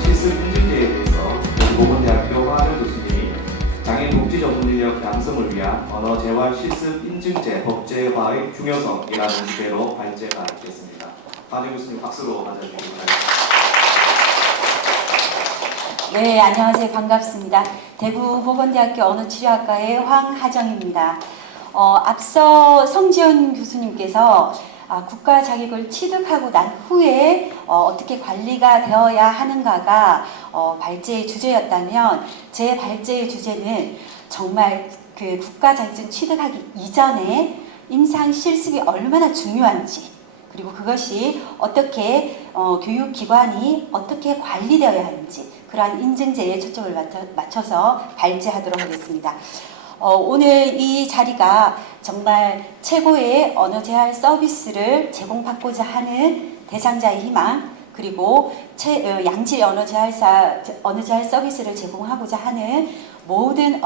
실습 인증제에 대해서 대구보건대학교 화하정 교수님이 장애인 복지 전문 인력 양성을 위한 언어 재활 실습 인증제 법제화의 중요성이라는 주제로 발제가 있겠습니다. 화하정 교수님 박수로 맞아주시기 바랍니다. 네, 안녕하세요. 반갑습니다. 대구보건대학교 언어치료학과의 황하정입니다. 앞서 성지연 교수님께서 국가 자격을 취득하고 난 후에 어떻게 관리가 되어야 하는가가 발제의 주제였다면, 제 발제의 주제는 정말 그 국가 자격증 취득하기 이전에 임상 실습이 얼마나 중요한지, 그리고 그것이 어떻게 교육기관이 어떻게 관리되어야 하는지, 그러한 인증제에 초점을 맞춰서 발제하도록 하겠습니다. 오늘 이 자리가 정말 최고의 언어 재활 서비스를 제공받고자 하는 대상자의 희망, 그리고 양질 언어 재활 서비스를 제공하고자 하는 모든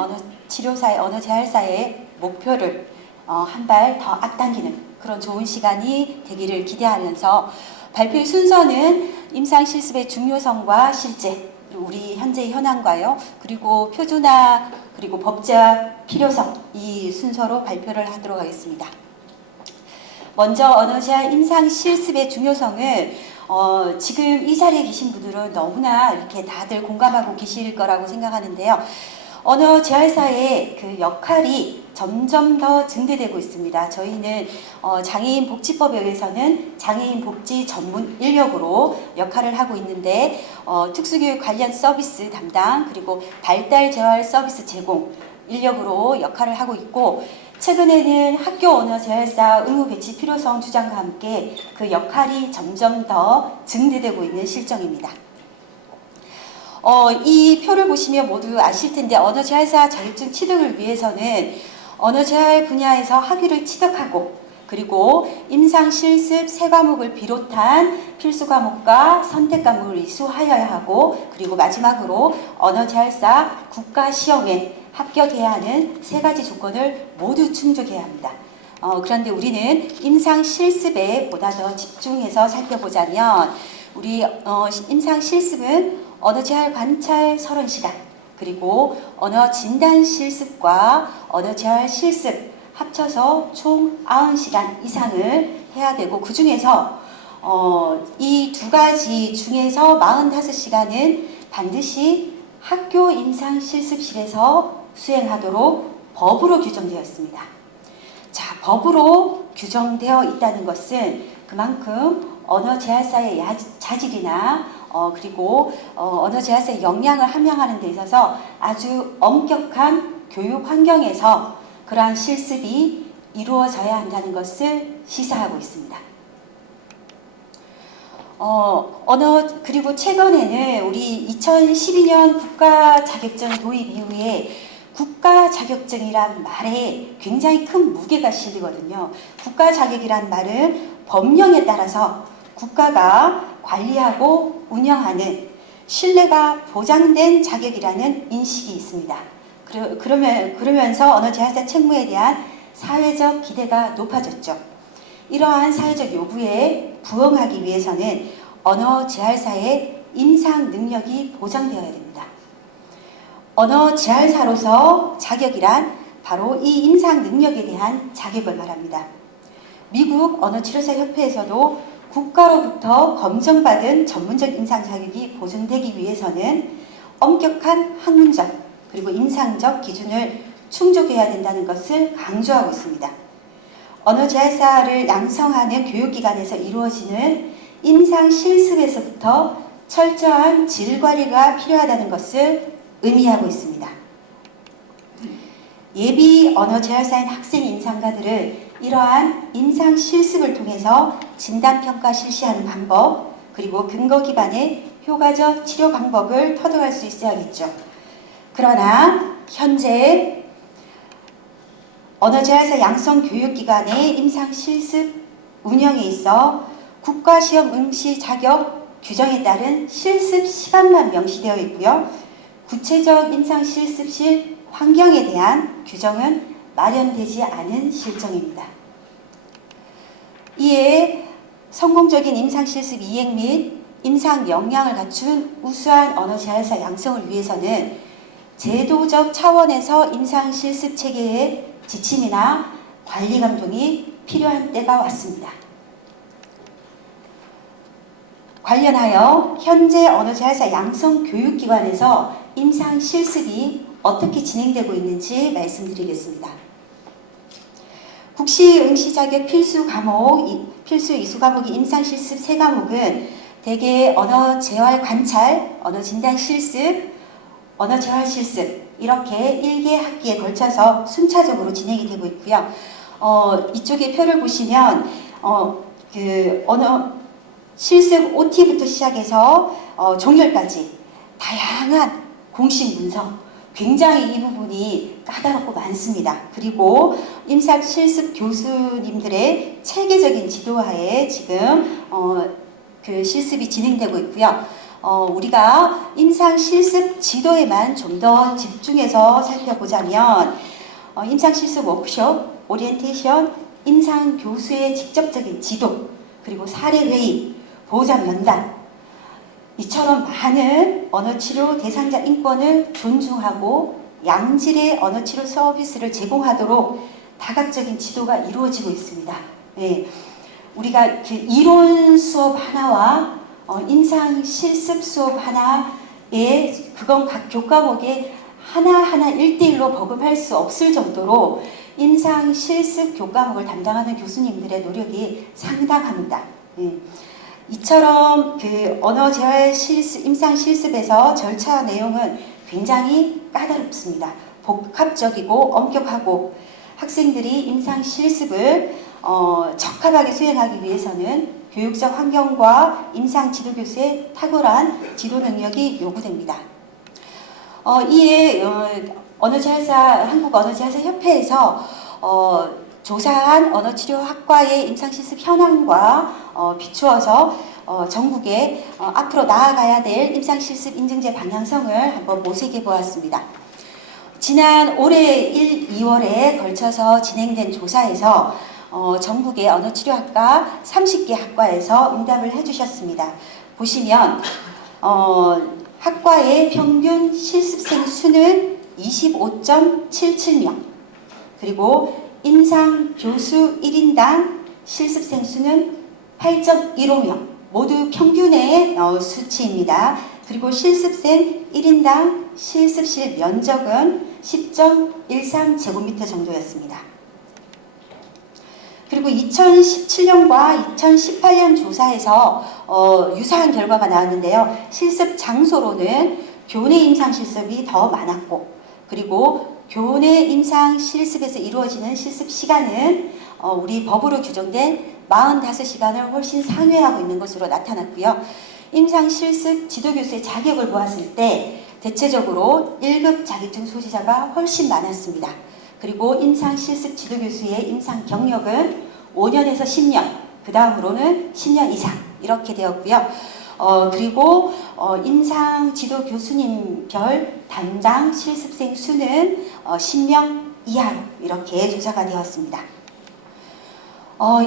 치료사의 언어 재활사의 목표를 한 발 더 앞당기는 그런 좋은 시간이 되기를 기대하면서, 발표의 순서는 임상 실습의 중요성과 실제, 우리 현재 현황과요, 그리고 표준화, 그리고 법제화 필요성, 이 순서로 발표를 하도록 하겠습니다. 먼저 언어 재활 임상 실습의 중요성을 지금 이 자리에 계신 분들은 너무나 이렇게 다들 공감하고 계실 거라고 생각하는데요. 언어 재활사의 그 역할이 점점 더 증대되고 있습니다. 저희는 장애인 복지법에 의해서는 장애인 복지 전문 인력으로 역할을 하고 있는데, 특수교육 관련 서비스 담당, 그리고 발달 재활 서비스 제공 인력으로 역할을 하고 있고, 최근에는 학교 언어 재활사 의무 배치 필요성 주장과 함께 그 역할이 점점 더 증대되고 있는 실정입니다. 이 표를 보시면 모두 아실 텐데, 언어 재활사 자격증 취득을 위해서는 언어 재활 분야에서 학위를 취득하고, 그리고 임상 실습 3과목을 비롯한 필수 과목과 선택 과목을 이수하여야 하고, 그리고 마지막으로 언어 재활사 국가 시험에 합격해야 하는 3가지 조건을 모두 충족해야 합니다. 그런데 우리는 임상 실습에 보다 더 집중해서 살펴보자면, 우리 임상 실습은 언어 재활 관찰 30시간, 그리고 언어 진단 실습과 언어 재활 실습 합쳐서 총 90시간 이상을 해야 되고, 그 중에서 이 2가지 중에서 45시간은 반드시 학교 임상 실습실에서 수행하도록 법으로 규정되어 있습니다. 자, 법으로 규정되어 있다는 것은 그만큼 언어 재활사의 자질이나 그리고 언어 재활사의 역량을 함양하는 데 있어서 아주 엄격한 교육 환경에서 그러한 실습이 이루어져야 한다는 것을 시사하고 있습니다. 그리고 최근에는 우리 2012년 국가 자격증 도입 이후에 국가 자격증이란 말에 굉장히 큰 무게가 실리거든요. 국가 자격이란 말은 법령에 따라서 국가가 관리하고 운영하는 신뢰가 보장된 자격이라는 인식이 있습니다. 그러면서 언어 재활사 책무에 대한 사회적 기대가 높아졌죠. 이러한 사회적 요구에 부응하기 위해서는 언어 재활사의 임상 능력이 보장되어야 됩니다. 언어 재활사로서 자격이란 바로 이 임상 능력에 대한 자격을 말합니다. 미국 언어치료사협회에서도 국가로부터 검증받은 전문적 임상 자격이 보존되기 위해서는 엄격한 학문적 그리고 임상적 기준을 충족해야 된다는 것을 강조하고 있습니다. 언어 재활사를 양성하는 교육기관에서 이루어지는 임상 실습에서부터 철저한 질 관리가 필요하다는 것을 의미하고 있습니다. 예비 언어 재활사인 학생 임상가들을 이러한 임상 실습을 통해서 진단평가 실시하는 방법, 그리고 근거 기반의 효과적 치료 방법을 터득할 수 있어야겠죠. 그러나 현재 언어 재활사 양성 교육기관의 임상 실습 운영에 있어 국가시험 응시 자격 규정에 따른 실습 시간만 명시되어 있고요. 구체적 임상 실습실 환경에 대한 규정은 마련되지 않은 실정입니다. 이에 성공적인 임상실습 이행 및 임상 역량을 갖춘 우수한 언어 재활사 양성을 위해서는 제도적 차원에서 임상 실습 체계의 지침이나 관리 감독이 필요한 때가 왔습니다. 관련하여 현재 언어 재활사 양성 교육기관에서 임상 실습이 어떻게 진행되고 있는지 말씀드리겠습니다. 국시 응시 자격 필수 이수 과목이 임상 실습 3과목은 대개 언어 재활 관찰, 언어 진단 실습, 언어 재활 실습 이렇게 1개 학기에 걸쳐서 순차적으로 진행이 되고 있고요. 이쪽에 표를 보시면 언어 실습 OT부터 시작해서 종결까지 다양한 공식 문서, 굉장히 이 부분이 까다롭고 많습니다. 그리고 임상 실습 교수님들의 체계적인 지도하에 지금 그 실습이 진행되고 있고요. 우리가 임상 실습 지도에만 좀 더 집중해서 살펴보자면 임상 실습 워크숍, 오리엔테이션, 임상 교수의 직접적인 지도, 그리고 사례 회의, 보호자 면담 이처럼 많은 언어치료 대상자 인권을 존중하고 양질의 언어치료 서비스를 제공하도록 다각적인 지도가 이루어지고 있습니다. 네. 우리가 그 이론 수업 하나와 임상 실습 수업 하나에 그건 각 교과목에 하나하나 1대1로 버금할 수 없을 정도로 임상 실습 교과목을 담당하는 교수님들의 노력이 상당합니다. 네. 이처럼 그 언어 재활 실습, 임상 실습에서 절차 내용은 굉장히 까다롭습니다. 복합적이고 엄격하고 학생들이 임상 실습을 적합하게 수행하기 위해서는 교육적 환경과 임상 지도 교수의 탁월한 지도 능력이 요구됩니다. 이에 한국 언어재활사 협회에서 조사한 언어치료학과의 임상실습 현황과 비추어서 전국에 앞으로 나아가야 될 임상실습 인증제 방향성을 한번 모색해 보았습니다. 지난 올해 1, 2월에 걸쳐서 진행된 조사에서 전국의 언어치료학과 30개 학과에서 응답을 해주셨습니다. 보시면 학과의 평균 실습생 수는 25.77명, 그리고 임상 교수 1인당 실습생 수는 8.15명, 모두 평균의 수치입니다. 그리고 실습생 1인당 실습실 면적은 10.13제곱미터 정도였습니다. 그리고 2017년과 2018년 조사에서 유사한 결과가 나왔는데요. 실습 장소로는 교내 임상 실습이 더 많았고, 그리고 교내 임상 실습에서 이루어지는 실습 시간은 우리 법으로 규정된 45시간을 훨씬 상회하고 있는 것으로 나타났고요. 임상 실습 지도교수의 자격을 보았을 때 대체적으로 1급 자격증 소지자가 훨씬 많았습니다. 그리고 임상 실습 지도교수의 임상 경력은 5년에서 10년, 그 다음으로는 10년 이상 이렇게 되었고요. 그리고 임상 지도 교수님별 담당 실습생 수는 10명 이하로 이렇게 조사가 되었습니다.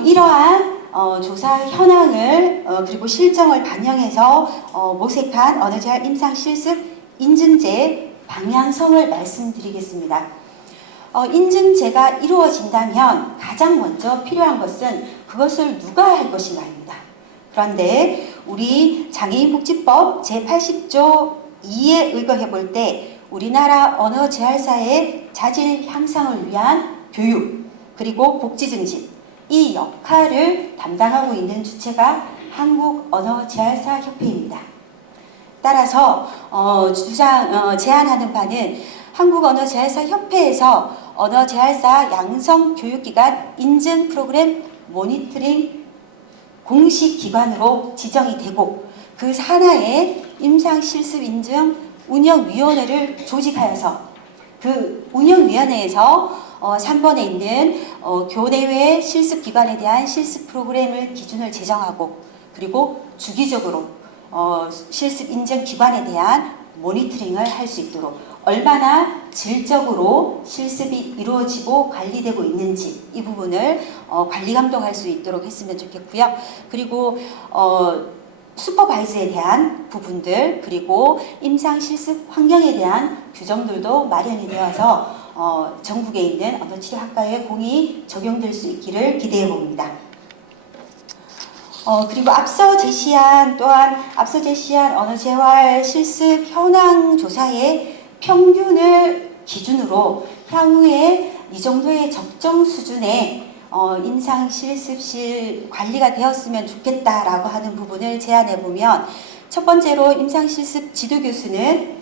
이러한 조사 현황을 그리고 실정을 반영해서 모색한 언어재활 임상 실습 인증제 방향성을 말씀드리겠습니다. 인증제가 이루어진다면 가장 먼저 필요한 것은 그것을 누가 할 것인가입니다. 그런데 우리 장애인복지법 제80조 2에 의거해 볼 때 우리나라 언어재활사의 자질 향상을 위한 교육 그리고 복지 증진 이 역할을 담당하고 있는 주체가 한국언어재활사협회입니다. 따라서 제안하는 바는 한국언어재활사협회에서 언어재활사 양성교육기관 인증 프로그램 모니터링 공식 기관으로 지정이 되고 그 산하에 임상실습인증 운영위원회를 조직하여서 그 운영위원회에서 3번에 있는 교내외 실습기관에 대한 실습 프로그램을 기준을 제정하고 그리고 주기적으로 실습인증기관에 대한 모니터링을 할 수 있도록 얼마나 질적으로 실습이 이루어지고 관리되고 있는지 이 부분을 관리 감독할 수 있도록 했으면 좋겠고요. 그리고 슈퍼바이저에 대한 부분들 그리고 임상 실습 환경에 대한 규정들도 마련이 되어서 전국에 있는 언어치료학과에 공이 적용될 수 있기를 기대해 봅니다. 그리고 앞서 제시한 언어재활 실습 현황 조사의 평균을 기준으로 향후에 이 정도의 적정 수준의 임상 실습실 관리가 되었으면 좋겠다라고 하는 부분을 제안해 보면, 첫 번째로 임상 실습 지도 교수는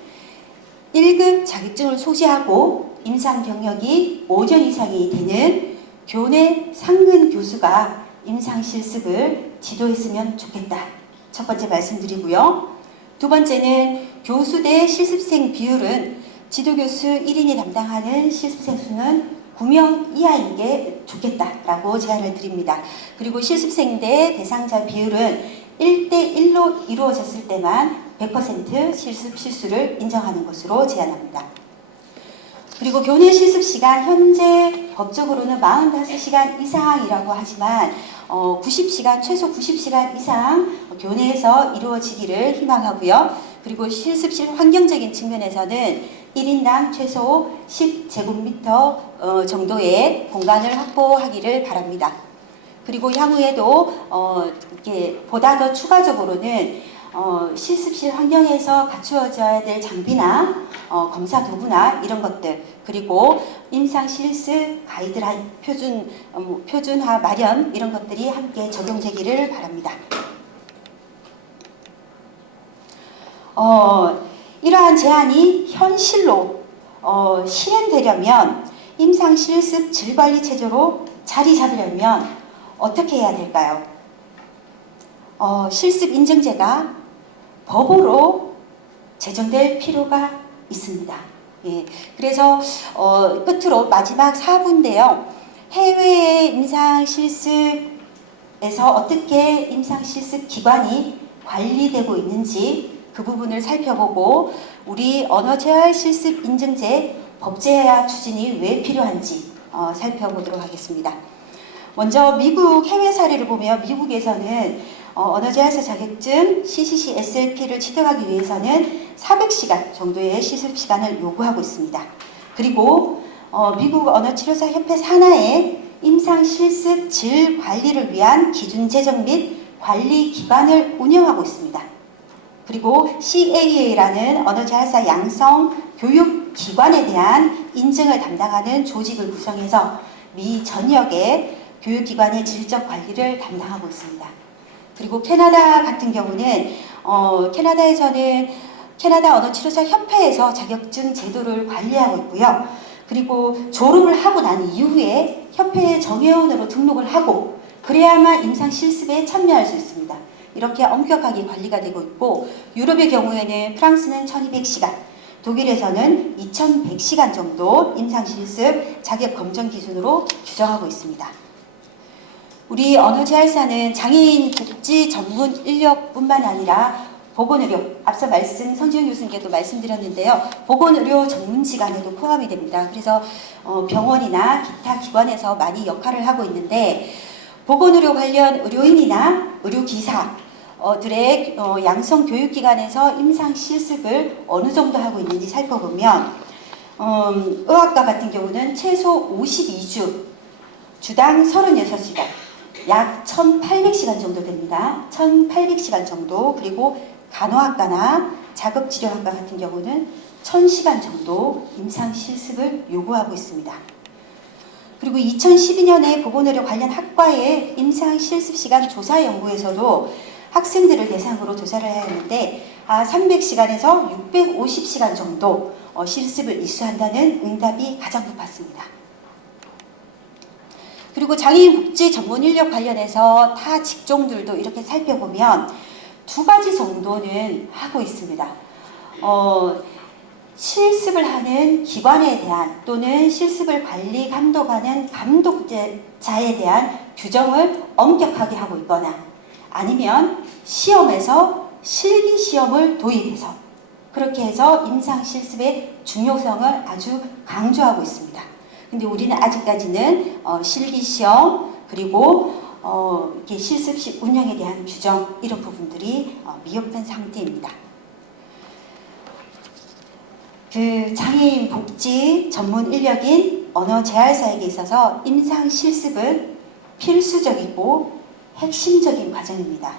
1급 자격증을 소지하고 임상 경력이 5년 이상이 되는 교내 상근 교수가 임상 실습을 지도했으면 좋겠다. 첫 번째 말씀드리고요. 두 번째는 교수 대 실습생 비율은 지도교수 1인이 담당하는 실습생 수는 9명 이하인 게 좋겠다라고 제안을 드립니다. 그리고 실습생 대 대상자 비율은 1대1로 이루어졌을 때만 100% 실습 실수를 인정하는 것으로 제안합니다. 그리고 교내 실습 시간 현재 법적으로는 45시간 이상이라고 하지만 90시간, 최소 90시간 이상 교내에서 이루어지기를 희망하고요. 그리고 실습실 환경적인 측면에서는 1인당 최소 10제곱미터 정도의 공간을 확보하기를 바랍니다. 그리고 향후에도 이렇게 보다 더 추가적으로는 실습실 환경에서 갖추어져야 될 장비나 검사 도구나 이런 것들, 그리고 임상 실습 가이드라인 표준화 마련 이런 것들이 함께 적용되기를 바랍니다. 이러한 제안이 현실로 실현되려면 임상 실습 질관리 체제로 자리 잡으려면 어떻게 해야 될까요? 실습 인증제가 법으로 제정될 필요가 있습니다. 예, 그래서 끝으로 마지막 4부인데요. 해외 임상 실습에서 어떻게 임상 실습 기관이 관리되고 있는지 그 부분을 살펴보고, 우리 언어재활 실습 인증제 법제화 추진이 왜 필요한지 살펴보도록 하겠습니다. 먼저 미국 해외 사례를 보면, 미국에서는 언어재활사 자격증 CCC SLP를 취득하기 위해서는 400시간 정도의 실습 시간을 요구하고 있습니다. 그리고 미국 언어치료사 협회 산하에 임상 실습 질 관리를 위한 기준 제정 및 관리 기관을 운영하고 있습니다. 그리고 CAA라는 언어재활사 양성 교육 기관에 대한 인증을 담당하는 조직을 구성해서 미 전역의 교육기관의 질적 관리를 담당하고 있습니다. 그리고 캐나다 같은 경우는 캐나다에서는 캐나다 언어치료사 협회에서 자격증 제도를 관리하고 있고요. 그리고 졸업을 하고 난 이후에 협회의 정회원으로 등록을 하고 그래야만 임상 실습에 참여할 수 있습니다. 이렇게 엄격하게 관리가 되고 있고, 유럽의 경우에는 프랑스는 1200시간, 독일에서는 2100시간 정도 임상실습 자격 검정 기준으로 규정하고 있습니다. 우리 언어재활사는 장애인 복지 전문 인력뿐만 아니라 보건의료, 앞서 성지영 교수님께도 말씀드렸는데요. 보건의료 전문지관에도 포함이 됩니다. 그래서 병원이나 기타 기관에서 많이 역할을 하고 있는데, 보건의료 관련 의료인이나 의료기사들의 양성 교육기관에서 임상 실습을 어느 정도 하고 있는지 살펴보면, 의학과 같은 경우는 최소 52주, 주당 36시간, 약 1800시간 정도 됩니다. 1800시간 정도. 그리고 간호학과나 작업치료학과 같은 경우는 1000시간 정도 임상 실습을 요구하고 있습니다. 그리고 2012년에 보건의료 관련 학과의 임상 실습 시간 조사 연구에서도 학생들을 대상으로 조사를 하였는데 300시간에서 650시간 정도 실습을 이수한다는 응답이 가장 높았습니다. 그리고 장애인 복지 전문 인력 관련해서 타 직종들도 이렇게 살펴보면 두 가지 정도는 하고 있습니다. 실습을 하는 기관에 대한 또는 실습을 관리 감독하는 감독자에 대한 규정을 엄격하게 하고 있거나, 아니면 시험에서 실기 시험을 도입해서 그렇게 해서 임상 실습의 중요성을 아주 강조하고 있습니다. 근데 우리는 아직까지는 실기 시험, 그리고 이렇게 실습실 운영에 대한 규정 이런 부분들이 미흡한 상태입니다. 그 장애인 복지 전문 인력인 언어재활사에게 있어서 임상 실습은 필수적이고 핵심적인 과정입니다.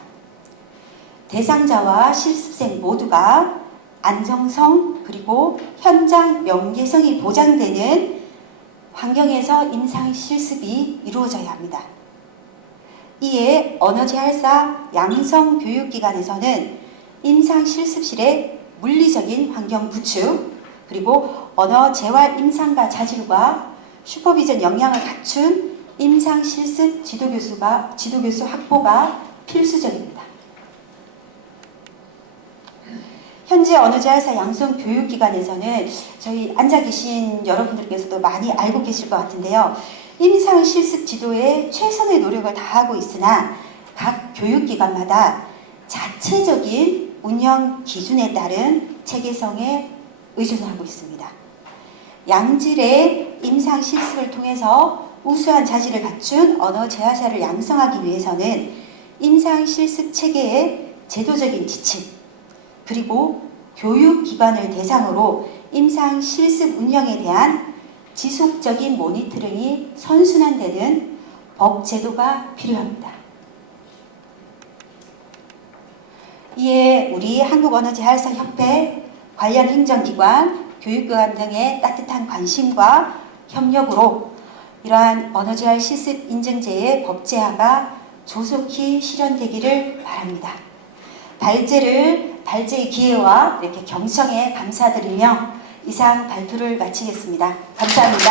대상자와 실습생 모두가 안정성 그리고 현장 명예성이 보장되는 환경에서 임상 실습이 이루어져야 합니다. 이에 언어재활사 양성교육기관에서는 임상 실습실의 물리적인 환경 구축 그리고 언어재활 임상가 자질과 슈퍼비전 역량을 갖춘 임상 실습 지도교수 확보가 필수적입니다. 현재 언어재활사 양성교육기관에서는 저희 앉아 계신 여러분들께서도 많이 알고 계실 것 같은데요. 임상 실습 지도에 최선의 노력을 다하고 있으나 각 교육기관마다 자체적인 운영 기준에 따른 체계성에 의존하고 있습니다. 양질의 임상 실습을 통해서 우수한 자질을 갖춘 언어재활사를 양성하기 위해서는 임상 실습 체계의 제도적인 지침 그리고 교육기관을 대상으로 임상 실습 운영에 대한 지속적인 모니터링이 선순환되는 법 제도가 필요합니다. 이에 우리 한국언어재활사협회, 관련 행정기관, 교육기관 등의 따뜻한 관심과 협력으로 이러한 언어재활 실습 인증제의 법제화가 조속히 실현되기를 바랍니다. 발제의 기회와 이렇게 경청에 감사드리며 이상 발표를 마치겠습니다. 감사합니다.